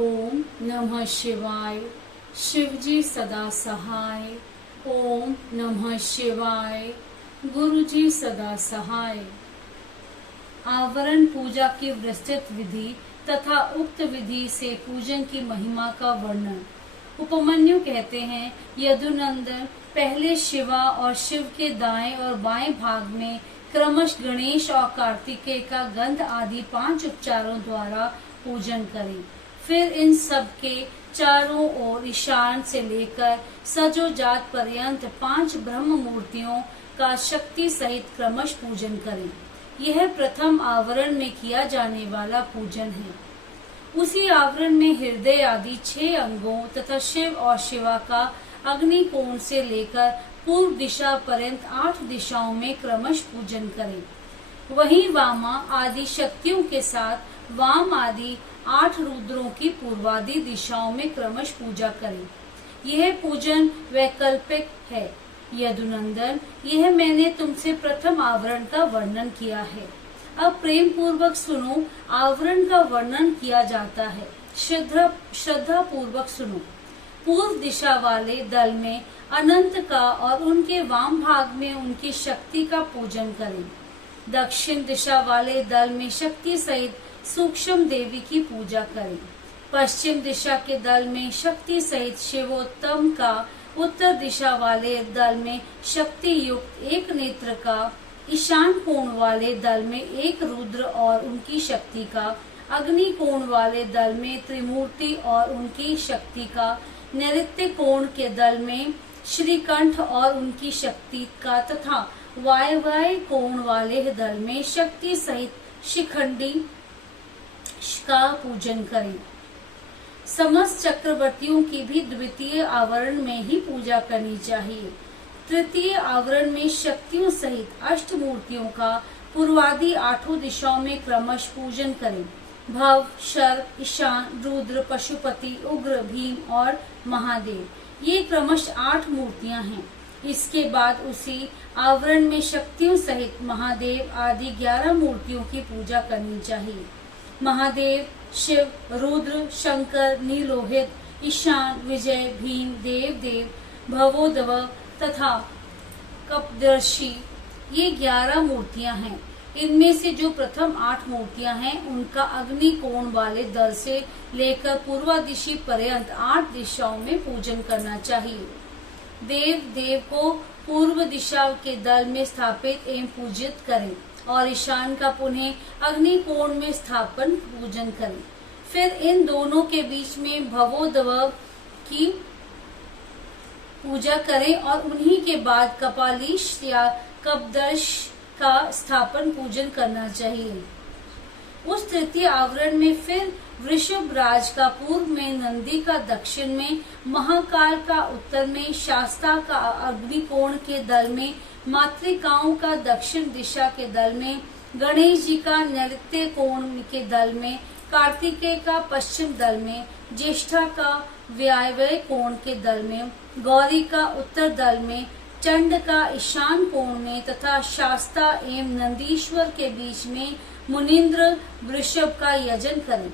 ओम नमः शिवाय। शिवजी सदा सहाय। ओम नमः शिवाय। गुरुजी सदा सहाय। आवरण पूजा की विस्तृत विधि तथा उक्त विधि से पूजन की महिमा का वर्णन। उपमन्यु कहते हैं, यदुनंदन पहले शिवा और शिव के दाएं और बाएं भाग में क्रमश गणेश और कार्तिकेय का गंध आदि 5 उपचारों द्वारा पूजन करें। फिर इन सब के चारों ओर ईशान से लेकर सजोजात पर्यंत 5 ब्रह्म मूर्तियों का शक्ति सहित क्रमश पूजन करें। यह प्रथम आवरण में किया जाने वाला पूजन है। उसी आवरण में हृदय आदि 6 अंगों तथा शिव और शिवा का अग्नि कोण से लेकर पूर्व दिशा पर्यंत 8 दिशाओं में क्रमश पूजन करें। वहीं वामा आदि शक्तियों के साथ वाम आदि 8 रुद्रों की पूर्वादि दिशाओं में क्रमश पूजा करें। यह पूजन वैकल्पिक है। यदुनंदन, यह मैंने तुमसे प्रथम आवरण का वर्णन किया है। अब प्रेम पूर्वक सुनो, आवरण का वर्णन किया जाता है। श्रद्धा पूर्वक सुनो। पूर्व दिशा वाले दल में अनंत का और उनके वाम भाग में उनकी शक्ति का पूजन करें। दक्षिण दिशा वाले दल में शक्ति सहित सूक्ष्म देवी की पूजा करें। पश्चिम दिशा के दल में शक्ति सहित शिवोत्तम का, उत्तर दिशा वाले दल में शक्ति युक्त एक नेत्र का, ईशान कोण वाले दल में एक रुद्र और उनकी शक्ति का, अग्नि कोण वाले दल में त्रिमूर्ति और उनकी शक्ति का, नैऋत्य कोण के दल में श्रीकंठ और उनकी शक्ति का तथा वायव्य कोण वाले दल में शक्ति सहित शिखंडी का पूजन करें। समस्त चक्रवर्तियों की भी द्वितीय आवरण में ही पूजा करनी चाहिए। तृतीय आवरण में शक्तियों सहित अष्ट मूर्तियों का पूर्वादि 8 दिशाओं में क्रमश पूजन करें। भव, शर, ईशान, रुद्र, पशुपति, उग्र, भीम और महादेव, ये क्रमश 8 मूर्तियां हैं। इसके बाद उसी आवरण में शक्तियों सहित महादेव आदि 11 मूर्तियों की पूजा करनी चाहिए। महादेव, शिव, रुद्र, शंकर, नीलोहित, ईशान, विजय, भीम, देव, भवोदव तथा कपदर्शी, ये 11 मूर्तियां हैं। इनमें से जो प्रथम 8 मूर्तियां हैं, उनका अग्नि कोण वाले दल से लेकर पूर्वादिशी पर्यंत 8 दिशाओं में पूजन करना चाहिए। देव को पूर्व दिशा के दल में स्थापित एवं पूजित करें और ईशान का पुनः अग्नि कोण में स्थापन पूजन करें। फिर इन दोनों के बीच में भवोदव की पूजा करें और उन्हीं के बाद कपालीश या कपदर्श का स्थापन पूजन करना चाहिए। उस तृतीय आवरण में फिर वृषभ राज का पूर्व में, नंदी का दक्षिण में, महाकाल का उत्तर में, शास्ता का अग्निकोण के दल में, मातृकाओं का दक्षिण दिशा के दल में, गणेश जी का नैऋत्य कोण के दल में, कार्तिकेय का पश्चिम दल में, ज्येष्ठा का वायव्य कोण के दल में, गौरी का उत्तर दल में, चंड का ईशान कोण में तथा शास्ता एवं नंदीश्वर के बीच में मुनीन्द्र वृषभ का यजन करें।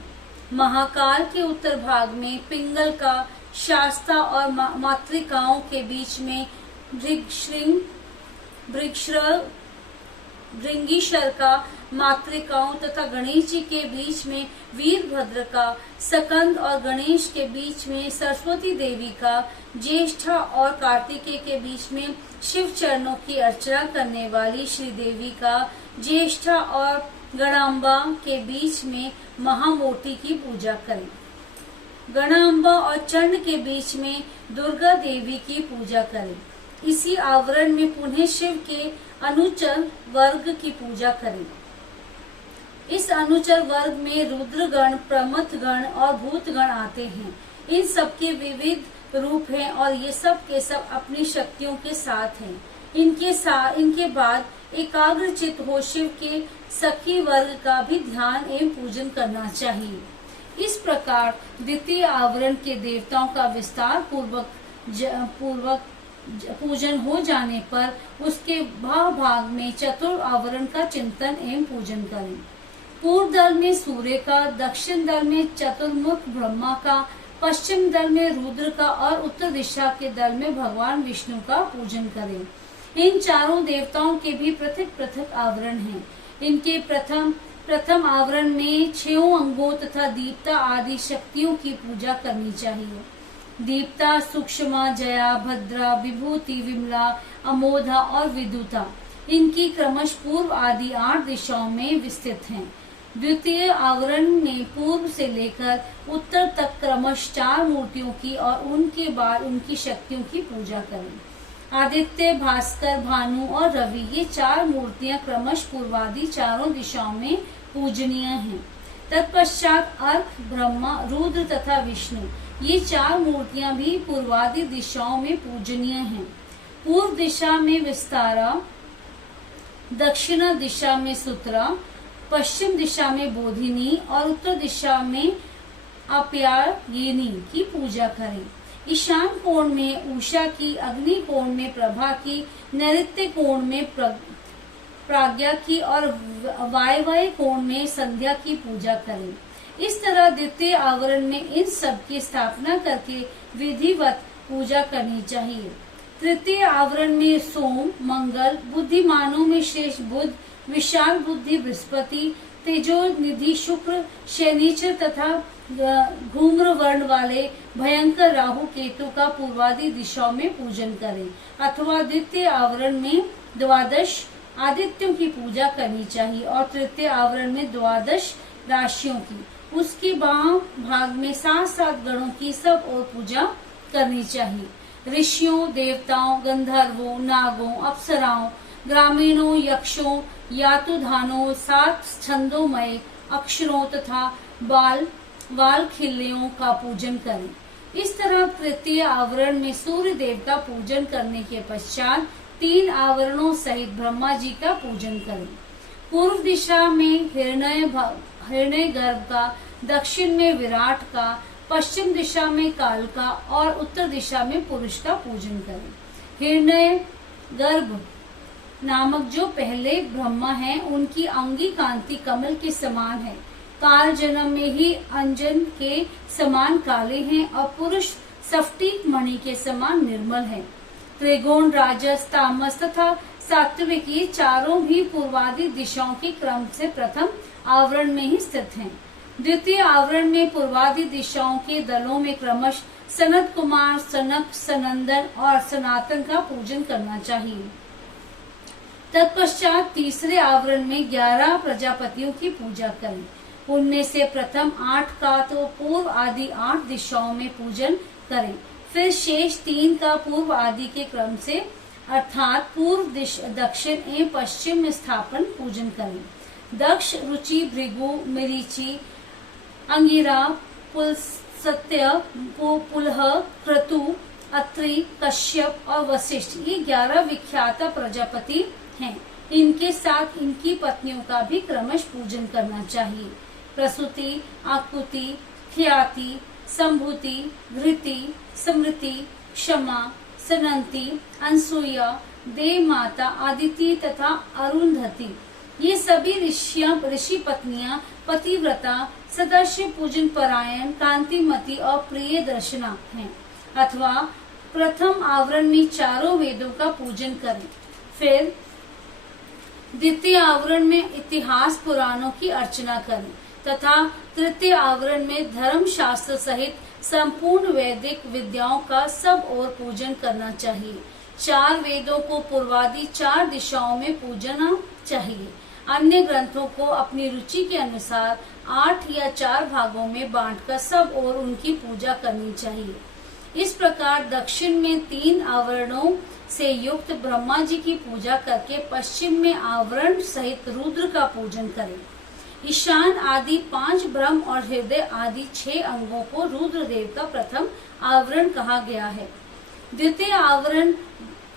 महाकाल के उत्तर भाग में पिंगल का, शास्ता और मातृकाओं के बीच में भृंगीशर का, मातृकाओं तथा गणेश जी के बीच में वीरभद्र का, सकंद और गणेश के बीच में सरस्वती देवी का, ज्येष्ठा और कार्तिकेय के बीच में शिव चरणों की अर्चना करने वाली श्रीदेवी का, ज्येष्ठा और गणाम्बा के बीच में महामोटी की पूजा करें। गणाम्बा और चंड के बीच में दुर्गा देवी की पूजा करें। इसी आवरण में पुनः शिव के अनुचर वर्ग की पूजा करें। इस अनुचर वर्ग में रुद्रगण, प्रमथगण और भूतगण आते हैं। इन सबके विविध रूप हैं और ये सब के सब अपनी शक्तियों के साथ हैं। इनके बाद एकाग्रचित हो शिव के सखी वर्ग का भी ध्यान एवं पूजन करना चाहिए। इस प्रकार द्वितीय आवरण के देवताओं का विस्तार पूर्वक पूजन हो जाने पर उसके भाग में चतुर्थ आवरण का चिंतन एवं पूजन करें। पूर्व दल में सूर्य का, दक्षिण दल में चतुर्मुख ब्रह्मा का, पश्चिम दल में रुद्र का और उत्तर दिशा के दल में भगवान विष्णु का पूजन करें। इन चारों देवताओं के भी पृथक पृथक आवरण हैं। इनके प्रथम आवरण में 6 अंगों तथा दीप्ता आदि शक्तियों की पूजा करनी चाहिए। दीप्ता, सूक्ष्मा, जया, भद्रा, विभूति, विमला, अमोधा और विदुता इनकी क्रमश पूर्व आदि 8 दिशाओं में विस्तृत हैं। द्वितीय आवरण में पूर्व से लेकर उत्तर तक क्रमश 4 मूर्तियों की और उनके बाद उनकी शक्तियों की पूजा करें। आदित्य, भास्कर, भानु और रवि ये 4 मूर्तियां क्रमश पूर्वादि चारों दिशाओं में पूजनीय हैं। तत्पश्चात अर्क, ब्रह्मा, रुद्र तथा विष्णु ये 4 मूर्तियां भी पूर्वादि दिशाओं में पूजनीय हैं। पूर्व दिशा में विस्तारा, दक्षिण दिशा में सुत्रा, पश्चिम दिशा में बोधिनी और उत्तर दिशा में अप्यायिनी की पूजा करें। ईशान कोण में उषा की, अग्नि कोण में प्रभा की, नैऋत्य कोण में प्राज्ञा की और वायव्य कोण में संध्या की पूजा करें। इस तरह द्वितीय आवरण में इन सब की स्थापना करके विधिवत पूजा करनी चाहिए। तृतीय आवरण में सोम, मंगल, बुद्धिमानों में श्रेष्ठ बुध, विशाल बुद्धि बृहस्पति, तेजो निधि शुक्र, शनिचर तथा घूम्र वर्ण वाले भयंकर राहु केतु का पूर्वादि दिशाओं में पूजन करें। अथवा द्वितीय आवरण में 12 आदित्यों की पूजा करनी चाहिए और तृतीय आवरण में 12 राशियों की। उसके भाग में 7 गणों की सब और पूजा करनी चाहिए। ऋषियों, देवताओं, गंधर्वों, नागों, अप्सराओं, ग्रामीणों, यक्षों, यातुधानों, 7 छंदोमय अक्षरों तथा बाल खिल्लियों का पूजन करें। इस तरह तृतीय आवरण में सूर्य देव का पूजन करने के पश्चात 3 आवरणों सहित ब्रह्मा जी का पूजन करें। पूर्व दिशा में हिरण्य गर्भ का, दक्षिण में विराट का, पश्चिम दिशा में काल का और उत्तर दिशा में पुरुष का पूजन करें। हिरण्य गर्भ नामक जो पहले ब्रह्मा हैं, उनकी अंगी कांति कमल के समान है। काल जन्म में ही अंजन के समान काले हैं और पुरुष स्फटिक मणि के समान निर्मल है। त्रिगुण, राजस, तामस तथा सात्विक ये चारों भी पूर्वादि दिशाओं के क्रम से प्रथम आवरण में ही स्थित हैं। द्वितीय आवरण में पूर्वादि दिशाओं के दलों में क्रमश सनत कुमार, सनक, सनंदन और सनातन का पूजन करना चाहिए। तत्पश्चात तीसरे आवरण में 11 प्रजापतियों की पूजा करें। उनमें से प्रथम 8 का तो पूर्व आदि 8 दिशाओं में पूजन करें। फिर शेष 3 का पूर्व आदि के क्रम से अर्थात पूर्व, दक्षिण एवं पश्चिम में स्थापन पूजन करें। दक्ष, रुचि, भृगु, मरीचि, अंगिरा, पुलस्त्य, पुलह, क्रतु, अत्रि, कश्यप और वशिष्ठ ये 11 विख्यात प्रजापति हैं। इनके साथ इनकी पत्नियों का भी क्रमश पूजन करना चाहिए। प्रसूति, आकुति, ख्याति, संभूति, घृति, स्मृति, क्षमा, सनंती, अनसुईया, देव माता, आदिति तथा अरुंधति ये सभी ऋषि पत्नियां पतिव्रता, सदाशिव पूजन परायण, कांतिमती और प्रिय दर्शना हैं। अथवा प्रथम आवरण में चारों वेदों का पूजन करें। फिर द्वितीय आवरण में इतिहास पुराणों की अर्चना करें तथा तृतीय आवरण में धर्म शास्त्र सहित संपूर्ण वैदिक विद्याओं का सब और पूजन करना चाहिए। 4 वेदों को पूर्वादि 4 दिशाओं में पूजना चाहिए। अन्य ग्रंथों को अपनी रुचि के अनुसार 8 या 4 भागों में बांटकर सब और उनकी पूजा करनी चाहिए। इस प्रकार दक्षिण में 3 आवरणों से युक्त ब्रह्मा जी की पूजा करके पश्चिम में आवरण सहित रुद्र का पूजन करें। ईशान आदि 5 ब्रह्म और हृदय आदि 6 अंगों को रुद्र देव का प्रथम आवरण कहा गया है। द्वितीय आवरण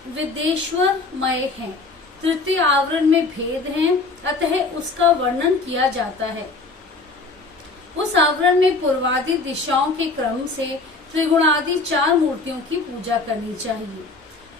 विदेश्वरमय है। तृतीय आवरण में भेद हैं, अतः उसका वर्णन किया जाता है। उस आवरण में पूर्वादि दिशाओं के क्रम से त्रिगुणादि 4 मूर्तियों की पूजा करनी चाहिए।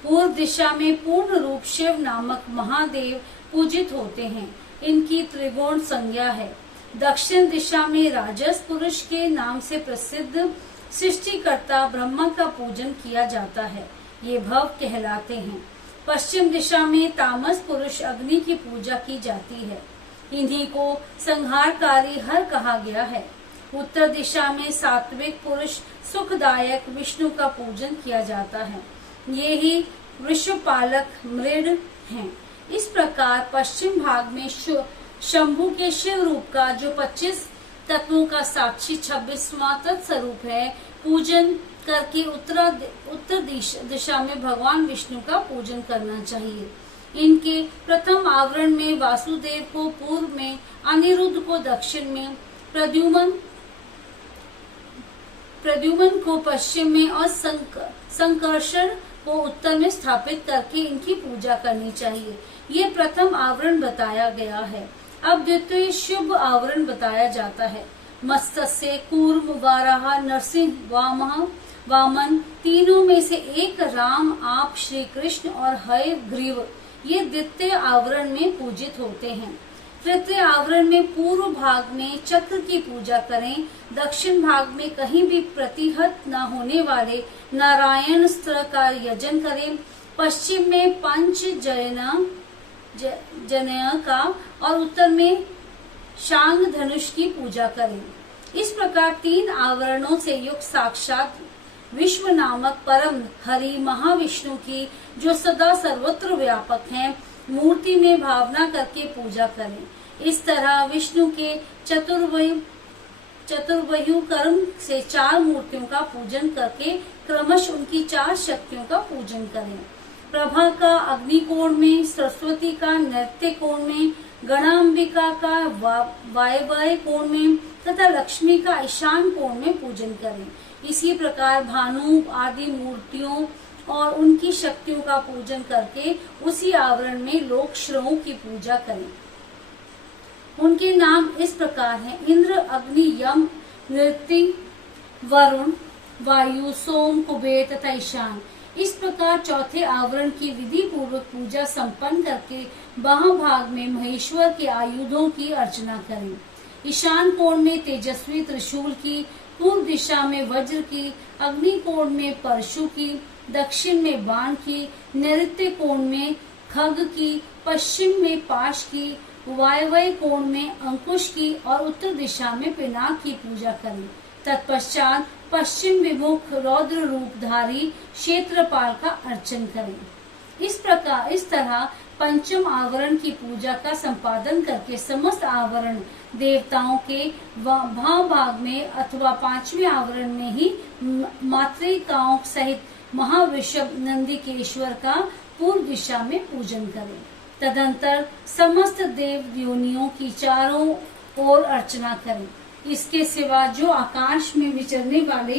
पूर्व दिशा में पूर्ण रूप शिव नामक महादेव पूजित होते हैं। इनकी त्रिगुण संज्ञा है। दक्षिण दिशा में राजस पुरुष के नाम से प्रसिद्ध सृष्टिकर्ता ब्रह्मा का पूजन किया जाता है, ये भव कहलाते हैं। पश्चिम दिशा में तामस पुरुष अग्नि की पूजा की जाती है, इन्हीं को संहारकारी हर कहा गया है। उत्तर दिशा में सात्विक पुरुष सुखदायक विष्णु का पूजन किया जाता है, ये ही विश्वपालक मृड हैं। इस प्रकार पश्चिम भाग में शंभु के शिव रूप का जो 25 तत्वों का साक्षी 26वां तत्स्वरूप है, पूजन करके उत्तर दिशा में भगवान विष्णु का पूजन करना चाहिए। इनके प्रथम आवरण में वासुदेव को पूर्व में, अनिरुद्ध को दक्षिण में, प्रद्युमन को पश्चिम में और संकर्षण को उत्तर में स्थापित करके इनकी पूजा करनी चाहिए। ये प्रथम आवरण बताया गया है। अब द्वितीय शुभ आवरण बताया जाता है। मत्स्य, कूर्म, वाराह, नरसिंह, वामन, तीनों में से एक राम, आप, श्री कृष्ण और हयग्रीव, ये द्वितीय आवरण में पूजित होते हैं। तृतीय आवरण में पूर्व भाग में चक्र की पूजा करें, दक्षिण भाग में कहीं भी प्रतिहत न होने वाले नारायण स्त्र का यजन करें, पश्चिम में पंच जनय का और उत्तर में शांग धनुष की पूजा करें। इस प्रकार 3 आवरणों से युक्त साक्षात विश्व नामक परम हरि महाविष्णु की, जो सदा सर्वत्र व्यापक हैं, मूर्ति में भावना करके पूजा करें। इस तरह विष्णु के चतुर्वयु कर्म से 4 मूर्तियों का पूजन करके क्रमश उनकी 4 शक्तियों का पूजन करें। प्रभा का अग्नि कोण में, सरस्वती का नृत्य कोण में, गणाम्बिका का वायव्य कोण में तथा लक्ष्मी का ईशान कोण में पूजन करें। इसी प्रकार भानु आदि मूर्तियों और उनकी शक्तियों का पूजन करके उसी आवरण में लोक श्रवों की पूजा करें। उनके नाम इस प्रकार हैं: इंद्र, अग्नि, यम, नृत्य, वरुण, वायु, सोम, कुबेर तथा ईशान। इस प्रकार चौथे आवरण की विधि पूर्वक पूजा संपन्न करके महाभाग में महेश्वर के आयुधों की अर्चना करें। ईशान कोण में तेजस्वी त्रिशूल की, पूर्व दिशा में वज्र की, अग्नि कोण में परशु की, दक्षिण में बाण की, नैऋत्य कोण में खग की, पश्चिम में पाश की, वायव्य कोण में अंकुश की और उत्तर दिशा में पिनाक की पूजा करें। तत्पश्चात पश्चिम विमुख रौद्र रूपधारी क्षेत्रपाल का अर्चन करें। इस तरह पंचम आवरण की पूजा का संपादन करके समस्त आवरण देवताओं के भाग में अथवा 5वें आवरण में ही मातृकाओं सहित महाविषभ नंदिकेश्वर का पूर्व दिशा में पूजन करें। तदंतर समस्त देव योनियों की चारों ओर अर्चना करें। इसके सिवा जो आकाश में विचरने वाले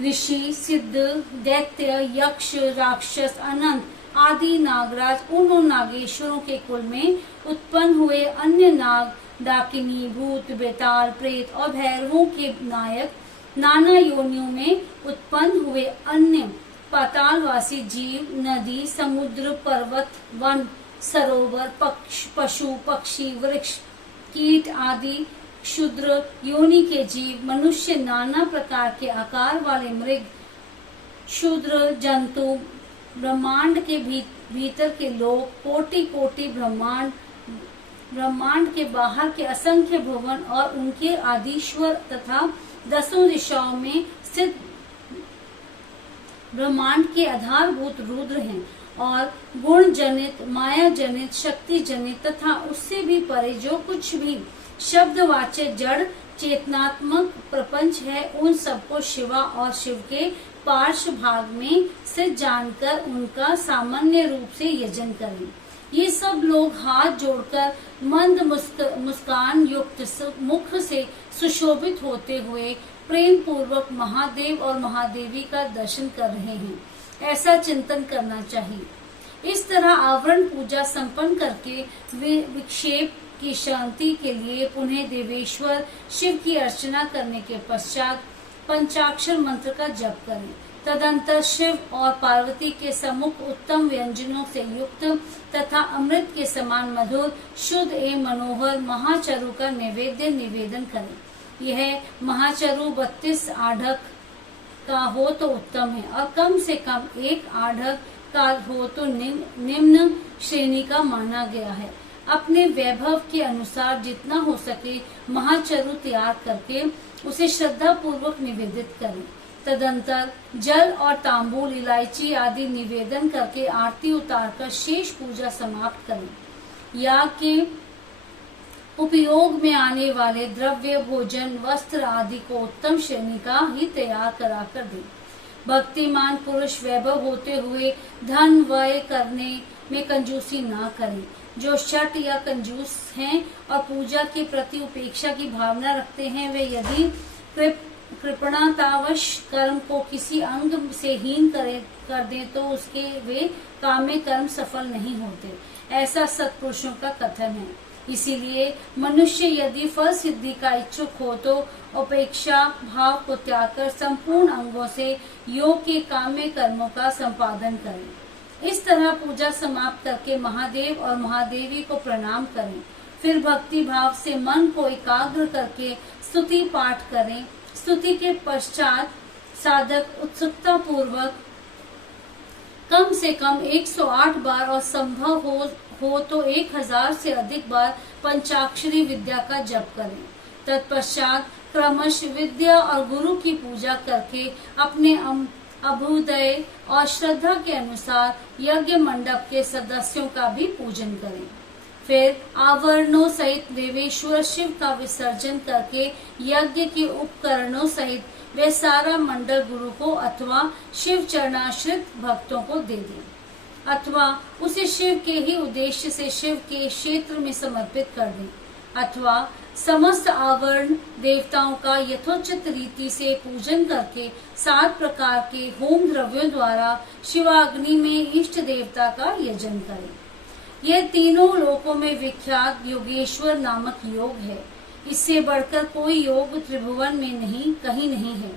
ऋषि, सिद्ध, दैत्य, यक्ष, राक्षस, अनंत आदि नागराज, उन नागेश्वरों के कुल में उत्पन्न हुए अन्य नाग, डाकिनी, भूत, बेताल, प्रेत और भैरवों के नायक, नाना योनियों में उत्पन्न हुए अन्य पातालवासी जीव, नदी, समुद्र, पर्वत, वन, सरोवर, पशु, पक्षी, वृक्ष, कीट आदि क्षुद्र योनि के जीव, मनुष्य, नाना प्रकार के आकार वाले मृग, क्षुद्र जंतु, ब्रह्मांड के भीतर के लोग, कोटि कोटि ब्रह्मांड के बाहर के असंख्य भुवन और उनके आदिश्वर तथा 10 दिशाओं में स्थित ब्रह्मांड के आधारभूत रुद्र हैं और गुण जनित, माया जनित, शक्ति जनित तथा उससे भी परे जो कुछ भी शब्दवाच्य जड़ चेतनात्मक प्रपंच है, उन सबको शिवा और शिव के पार्श्व भाग में से जानकर उनका सामान्य रूप से यजन करें। ये सब लोग हाथ जोड़कर मंद मुस्कान युक्त मुख से सुशोभित होते हुए प्रेम पूर्वक महादेव और महादेवी का दर्शन कर रहे हैं, ऐसा चिंतन करना चाहिए। इस तरह आवरण पूजा संपन्न करके विक्षेप की शांति के लिए पुनः देवेश्वर शिव की अर्चना करने के पश्चात पंचाक्षर मंत्र का जप करें। तदंतर शिव और पार्वती के सम्मुख उत्तम व्यंजनों से युक्त तथा अमृत के समान मधुर, शुद्ध एवं मनोहर महाचरु का नैवेद्य निवेदन करें। यह महाचरु 32 आढ़क का हो तो उत्तम है और कम से कम 1 आढ़क का हो तो निम्न श्रेणी का माना गया है। अपने वैभव के अनुसार जितना हो सके महाचरु तैयार करके उसे श्रद्धा पूर्वक निवेदित करें। तदंतर जल और तांबूल, इलायची आदि निवेदन करके आरती उतारकर शेष पूजा समाप्त करें। याग के उपयोग में आने वाले द्रव्य, भोजन, वस्त्र आदि को उत्तम श्रेणी का ही तैयार करा कर दें। भक्तिमान पुरुष वैभव होते हुए धन व्यय करने में कंजूसी ना करें। जो शठ या कंजूस हैं और पूजा के प्रति उपेक्षा की भावना रखते हैं, वे यदि कृपणतावश कर्म को किसी अंग से हीन कर दें तो उसके वे काम्य कर्म सफल नहीं होते। ऐसा सत्पुरुषों का कथन है। इसीलिए मनुष्य यदि फल सिद्धि का इच्छुक हो तो उपेक्षा भाव को त्याग कर संपूर्ण अंगों से योग के काम्य कर्मों का संपादन करें। इस तरह पूजा समाप्त करके महादेव और महादेवी को प्रणाम करें। फिर भक्ति भाव से मन को एकाग्र करके स्तुति पाठ करें। स्तुति के पश्चात साधक उत्सुकता पूर्वक कम से कम 108 बार और संभव हो तो 1000 से अधिक बार पंचाक्षरी विद्या का जप करें। तत्पश्चात क्रमश विद्या और गुरु की पूजा करके अपने अभ्युदय और श्रद्धा के अनुसार यज्ञ मंडप के सदस्यों का भी पूजन करें। फिर आवरणों सहित देवेश्वर शिव का विसर्जन करके यज्ञ के उपकरणों सहित वे सारा मंडल गुरु को अथवा शिव चरणाश्रित भक्तों को दे दें अथवा उसे शिव के ही उद्देश्य से शिव के क्षेत्र में समर्पित कर दें अथवा समस्त आवरण देवताओं का यथोचित रीति से पूजन करके 7 प्रकार के होम द्रव्यों द्वारा शिवाग्नि में इष्ट देवता का यजन करें। यह तीनों लोकों में विख्यात योगेश्वर नामक योग है। इससे बढ़कर कोई योग त्रिभुवन में कहीं नहीं है।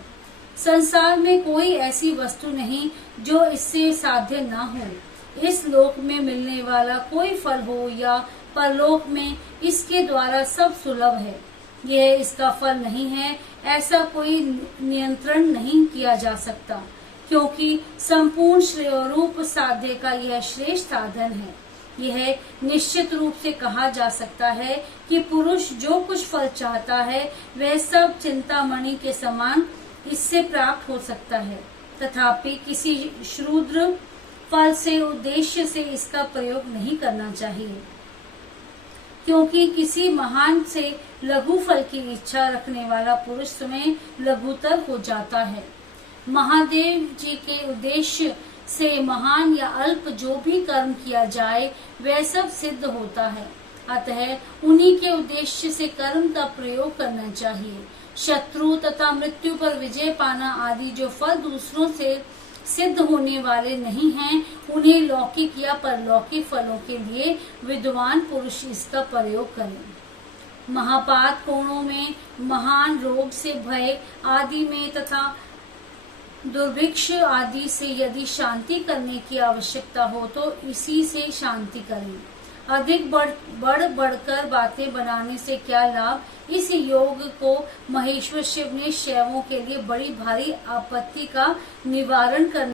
संसार में कोई ऐसी वस्तु नहीं जो इससे साध्य न हो। इस लोक में मिलने वाला कोई फल हो या परलोक में इसके द्वारा सब सुलभ है। यह इसका फल नहीं है, ऐसा कोई नियंत्रण नहीं किया जा सकता, क्योंकि संपूर्ण श्रेयोरूप साध्य का यह श्रेष्ठ साधन है। यह निश्चित रूप से कहा जा सकता है कि पुरुष जो कुछ फल चाहता है वह सब चिंतामणि के समान इससे प्राप्त हो सकता है। तथापि किसी शूद्र फल से उद्देश्य से इसका प्रयोग नहीं करना चाहिए, क्योंकि किसी महान से लघु फल की इच्छा रखने वाला पुरुष स्वयं लघुतर हो जाता है। महादेव जी के उद्देश्य से महान या अल्प जो भी कर्म किया जाए वह सब सिद्ध होता है। अतः उन्हीं के उद्देश्य से कर्म का प्रयोग करना चाहिए। शत्रु तथा मृत्यु पर विजय पाना आदि जो फल दूसरों से सिद्ध होने वाले नहीं हैं, उन्हें लौकिक या परलौकिक फलों के लिए विद्वान पुरुष इसका प्रयोग करें। महापात कोणों में, महान रोग से भय आदि में तथा दुर्भिक्ष आदि से यदि शांति करने की आवश्यकता हो तो इसी से शांति करें। अधिक बढ़कर बातें बनाने से क्या लाभ। इस योग को महेश्वर शिव ने शैवों के लिए बड़ी भारी आपत्ति का निवारण करने